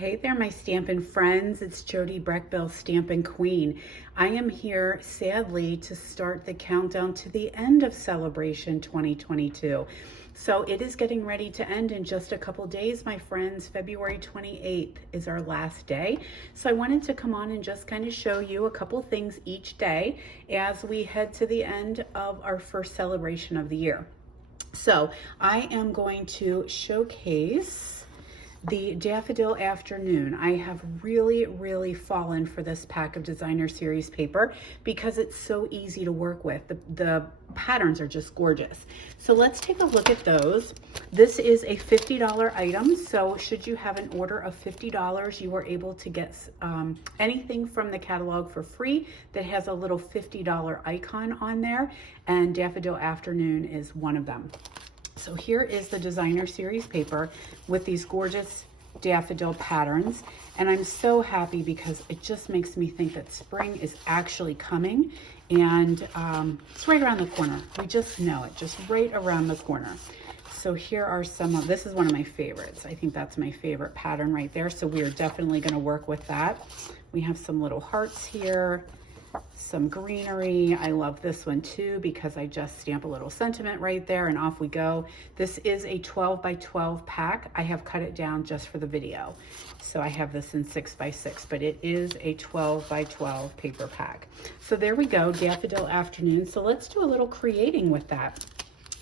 Hey there, my Stampin' friends. It's Jody Brechbill, Stampin' Queen. I am here, sadly, to start the countdown to the end of Saleabration 2022. So it is getting ready to end in just a couple days, my friends. February 28th is our last day. So I wanted to come on and just kind of show you a couple things each day as we head to the end of our first celebration of the year. So I am going to showcase the Daffodil Afternoon. I have really fallen for this pack of designer series paper because it's so easy to work with. The patterns are just gorgeous. So let's take a look at those. This is a $50 item, so should you have an order of $50, you are able to get anything from the catalog for free that has a little $50 icon on there, and Daffodil Afternoon is one of them. So here is the designer series paper with these gorgeous daffodil patterns. And I'm so happy because it just makes me think that spring is actually coming, and it's right around the corner. We just know it, just right around the corner. So here are some of, this is one of my favorites. I think that's my favorite pattern right there. So we are definitely going to work with that. We have some little hearts here, some greenery. I love this one too because I just stamp a little sentiment right there and off we go. This is a 12 by 12 pack. I have cut it down just for the video. So I have this in 6 by 6, but it is a 12 by 12 paper pack. So there we go, Daffodil Afternoon. So let's do a little creating with that.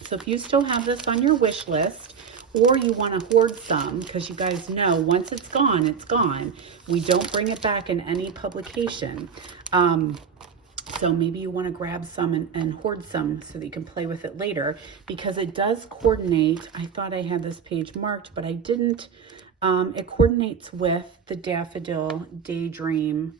So if you still have this on your wish list, or you want to hoard some, because you guys know once it's gone, it's gone. We don't bring it back in any publication. So maybe you want to grab some and hoard some so that you can play with it later, because it does coordinate. I thought I had this page marked, but I didn't. It coordinates with the Daffodil Daydream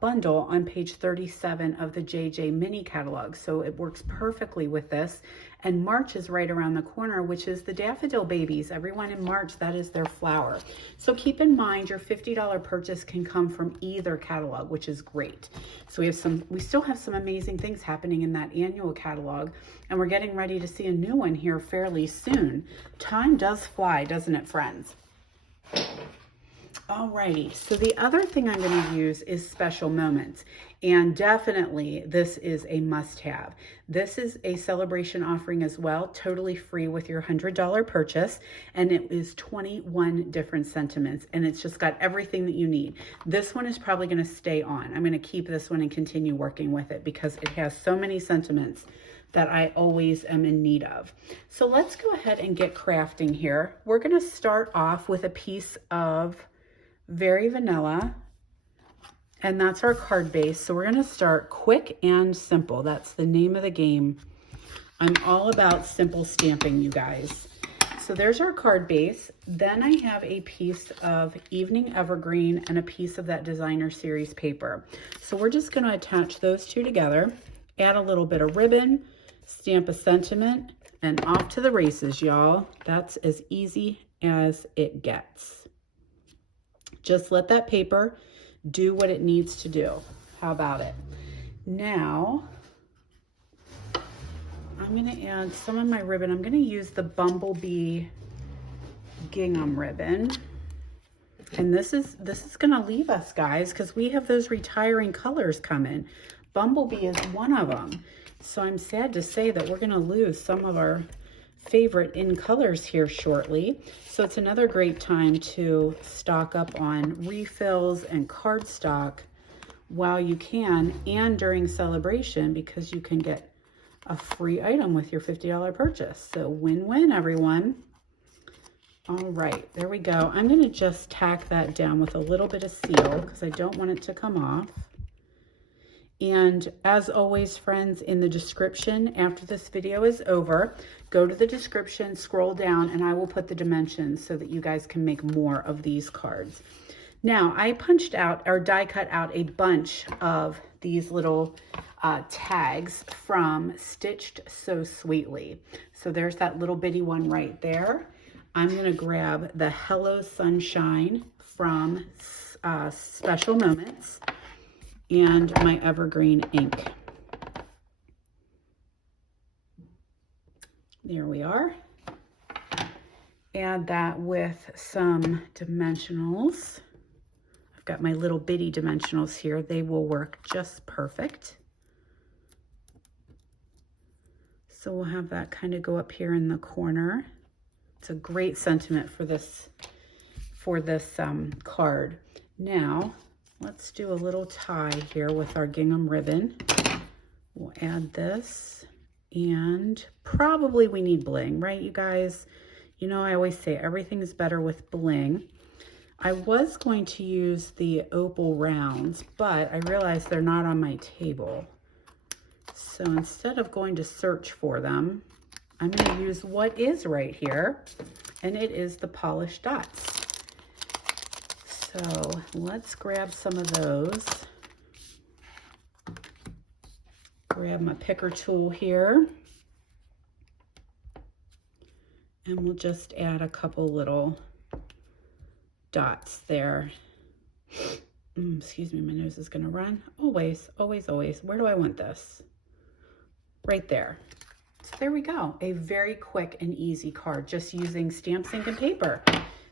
bundle on page 37 of the JJ mini catalog. So it works perfectly with this. And March is right around the corner, which is the daffodil babies. Everyone in March, that is their flower. So keep in mind your $50 purchase can come from either catalog, which is great. So we still have some amazing things happening in that annual catalog, and we're getting ready to see a new one here fairly soon. Time does fly, doesn't it, friends? Alrighty, so the other thing I'm going to use is Special Moments, and definitely this is a must-have. This is a celebration offering as well, totally free with your $100 purchase, and it is 21 different sentiments, and it's just got everything that you need. This one is probably going to stay on. I'm going to keep this one and continue working with it because it has so many sentiments that I always am in need of. So let's go ahead and get crafting here. We're going to start off with a piece of Very Vanilla, and that's our card base. So we're going to start quick and simple. That's the name of the game. I'm all about simple stamping, you guys. So there's our card base. Then I have a piece of Evening Evergreen and a piece of that designer series paper. So we're just going to attach those two together, add a little bit of ribbon, stamp a sentiment, and off to the races, y'all. That's as easy as it gets. Just let that paper do what it needs to do. How about it? Now, I'm going to add some of my ribbon. I'm going to use the Bumblebee gingham ribbon. And this is going to leave us, guys, because we have those retiring colors coming. Bumblebee is one of them. So I'm sad to say that we're going to lose some of our favorite in colors here shortly. So it's another great time to stock up on refills and cardstock while you can, and during celebration, because you can get a free item with your $50 purchase. So win-win, everyone. All right, there we go. I'm going to just tack that down with a little bit of seal because I don't want it to come off. And as always, friends, in the description after this video is over, go to the description, scroll down, and I will put the dimensions so that you guys can make more of these cards. Now, I punched out or die cut out a bunch of these little tags from Stitched So Sweetly. So there's that little bitty one right there. I'm going to grab the Hello Sunshine from Special Moments and my Evergreen ink. There we are. add that with some dimensionals. I've got my little bitty dimensionals here. They will work just perfect. So we'll have that kind of go up here in the corner. It's a great sentiment for this card. Now, let's do a little tie here with our gingham ribbon. We'll add this, and probably we need bling, right, you guys? You know, I always say everything is better with bling. I was going to use the opal rounds, but I realized they're not on my table. So instead of going to search for them, I'm going to use what is right here, and it is the polished dots. So let's grab some of those. Grab my picker tool here, and we'll just add a couple little dots there. Excuse me, my nose is gonna run. Always, always, always. Where do I want this? Right there. So there we go. A very quick and easy card, just using stamps, ink, and paper.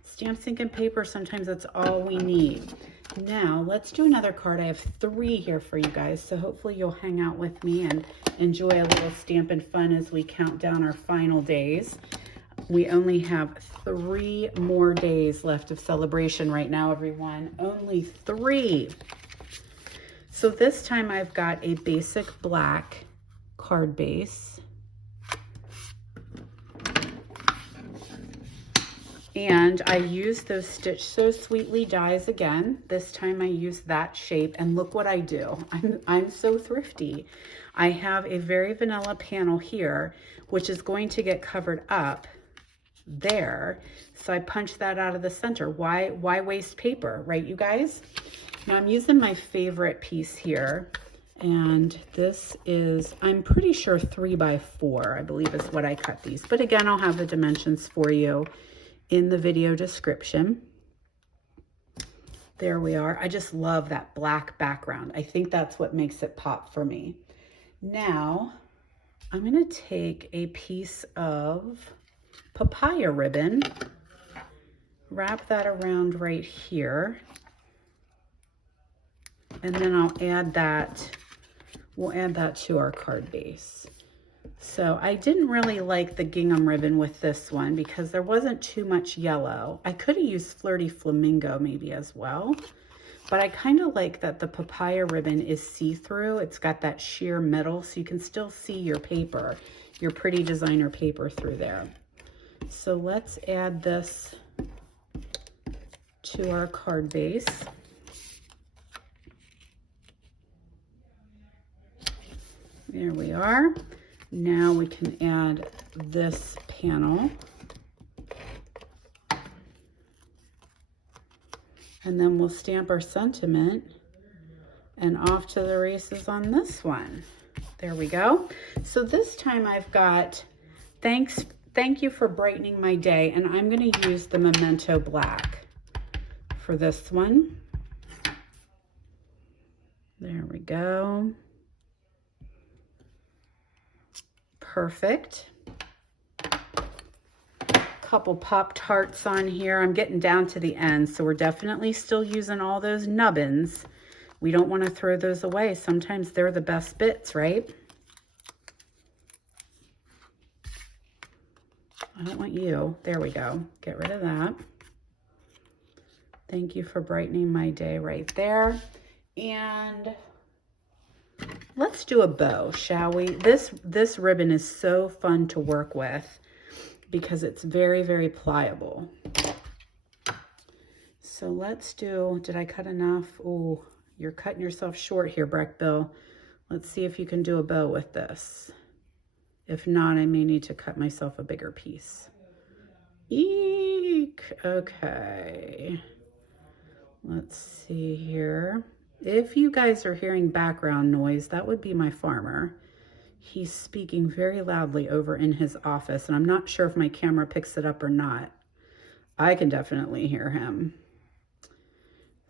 Stamps, ink, and paper, sometimes that's all we need. Now, let's do another card. I have 3 here for you guys, so hopefully you'll hang out with me and enjoy a little Stampin' fun as we count down our final days. We only have 3 more days left of celebration right now, everyone. Only 3. So this time I've got a basic black card base. And I used those Stitch So Sweetly dies again. This time I used that shape, and look what I do. I'm so thrifty. I have a very vanilla panel here, which is going to get covered up there. So I punch that out of the center. Why waste paper, right, you guys? Now I'm using my favorite piece here, and this is, I'm pretty sure 3 by 4, I believe is what I cut these. But again, I'll have the dimensions for you in the video description. There we are. I just love that black background. I think that's what makes it pop for me. Now, I'm gonna take a piece of papaya ribbon, wrap that around right here, and then I'll add that, we'll add that to our card base. So I didn't really like the gingham ribbon with this one because there wasn't too much yellow. I could have used Flirty Flamingo maybe as well, but I kind of like that the papaya ribbon is see-through. It's got that sheer middle, so you can still see your paper, your pretty designer paper through there. So let's add this to our card base. There we are. Now we can add this panel. And then we'll stamp our sentiment, and off to the races on this one. There we go. So this time I've got thank you for brightening my day, and I'm going to use the Memento Black for this one. There we go. Perfect. Couple Pop-Tarts on here. I'm getting down to the end, so we're definitely still using all those nubbins. We don't want to throw those away. Sometimes they're the best bits, right? I don't want you. There we go. Get rid of that. Thank you for brightening my day right there. And let's do a bow, shall we? This ribbon is so fun to work with because it's very, very pliable. So let's do, did I cut enough? Oh, you're cutting yourself short here, Brechbill. Let's see if you can do a bow with this. If not, I may need to cut myself a bigger piece. Eek, okay. Let's see here. If you guys are hearing background noise, that would be my farmer. He's speaking very loudly over in his office, and I'm not sure if my camera picks it up or not. I can definitely hear him.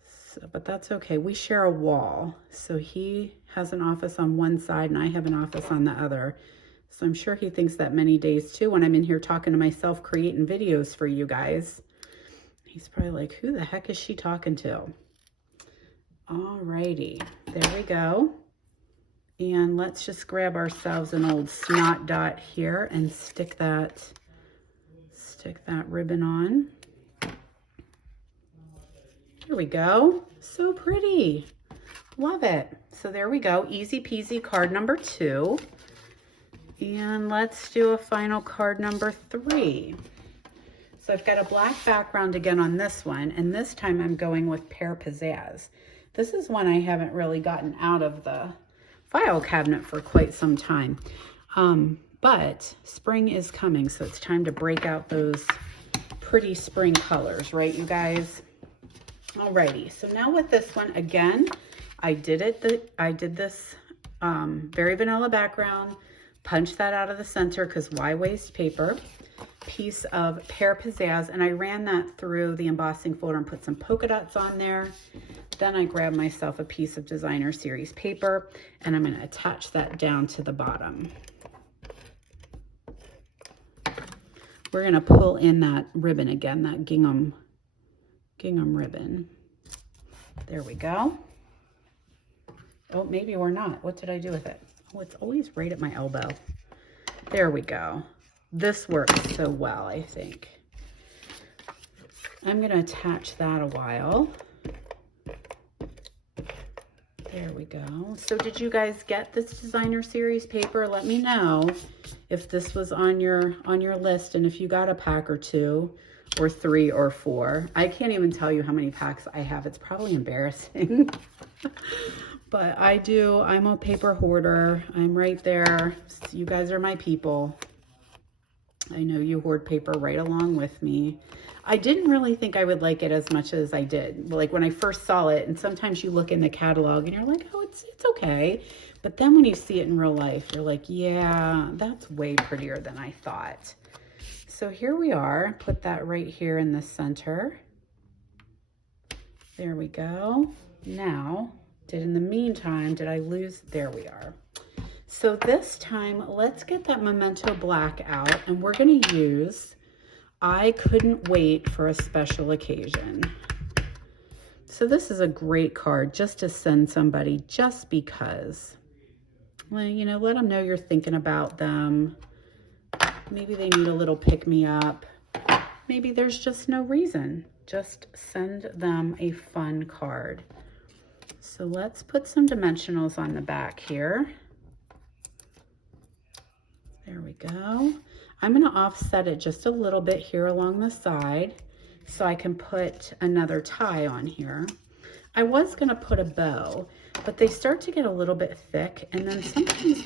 So, but that's okay. We share a wall. So he has an office on one side and I have an office on the other. So I'm sure he thinks that many days too when I'm in here talking to myself, creating videos for you guys. He's probably like, who the heck is she talking to? Alrighty, there we go. And let's just grab ourselves an old snot dot here and stick that ribbon on. There we go. So pretty. Love it. So there we go. Easy peasy card number 2. And let's do a final card number 3. So I've got a black background again on this one, and this time I'm going with Pear Pizzazz. This is one I haven't really gotten out of the file cabinet for quite some time. But spring is coming, so it's time to break out those pretty spring colors, right, you guys? Alrighty, so now with this one, again, I did this very vanilla background, punched that out of the center because why waste paper, piece of Pear Pizzazz, and I ran that through the embossing folder and put some polka dots on there. Then I grabbed myself a piece of designer series paper and I'm going to attach that down to the bottom. We're going to pull in that ribbon again, that gingham ribbon. There we go. Oh, maybe we're not. What did I do with it? Oh, it's always right at my elbow. There we go. This works so well, I think. I'm going to attach that a while. There we go. So did you guys get this designer series paper? Let me know if this was on your list and if you got a pack or 2 or 3 or 4. I can't even tell you how many packs I have. It's probably embarrassing. But I do. I'm a paper hoarder. I'm right there. You guys are my people. I know you hoard paper right along with me. I didn't really think I would like it as much as I did. Like when I first saw it, and sometimes you look in the catalog and you're like, oh, it's okay. But then when you see it in real life, you're like, yeah, that's way prettier than I thought. So here we are. Put that right here in the center. There we go. Now, in the meantime, did I lose? There we are. So this time, let's get that Memento Black out, and we're going to use I Couldn't Wait for a Special Occasion. So this is a great card just to send somebody just because. Well, you know, let them know you're thinking about them. Maybe they need a little pick-me-up. Maybe there's just no reason. Just send them a fun card. So let's put some dimensionals on the back here. There we go. I'm going to offset it just a little bit here along the side so I can put another tie on here. I was going to put a bow, but they start to get a little bit thick, and then sometimes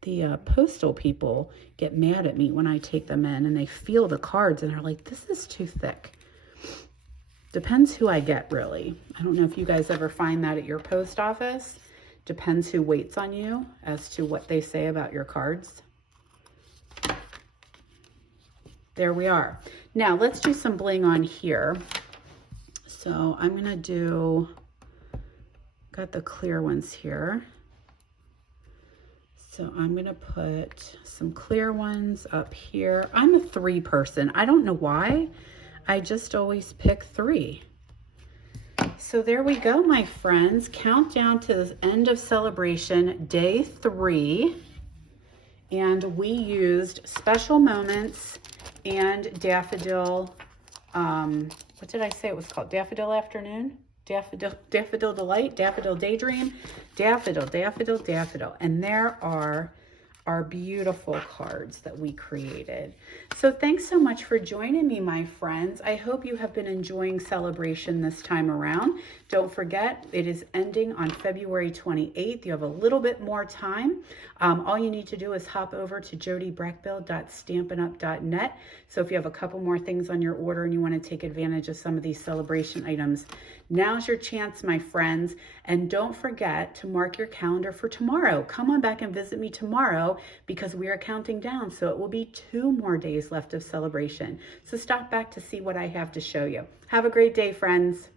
the postal people get mad at me when I take them in and they feel the cards and they're like, this is too thick. Depends who I get, really. I don't know if you guys ever find that at your post office. Depends who waits on you as to what they say about your cards. There we are. Now let's do some bling on here. So I'm gonna do, got the clear ones here. So I'm gonna put some clear ones up here. I'm a 3 person. I don't know why. I just always pick 3. So there we go, my friends. Countdown to the end of celebration, day 3. And we used Special Moments and Daffodil, what did I say it was called? Daffodil Afternoon? Daffodil Delight, Daffodil Daydream, Daffodil. And there are our beautiful cards that we created. So thanks so much for joining me, my friends. I hope you have been enjoying Celebration this time around. Don't forget, it is ending on February 28th. You have a little bit more time. All you need to do is hop over to jodybrechbill.stampinup.net. So if you have a couple more things on your order and you want to take advantage of some of these celebration items, now's your chance, my friends. And don't forget to mark your calendar for tomorrow. Come on back and visit me tomorrow because we are counting down. So it will be 2 more days left of celebration. So stop back to see what I have to show you. Have a great day, friends.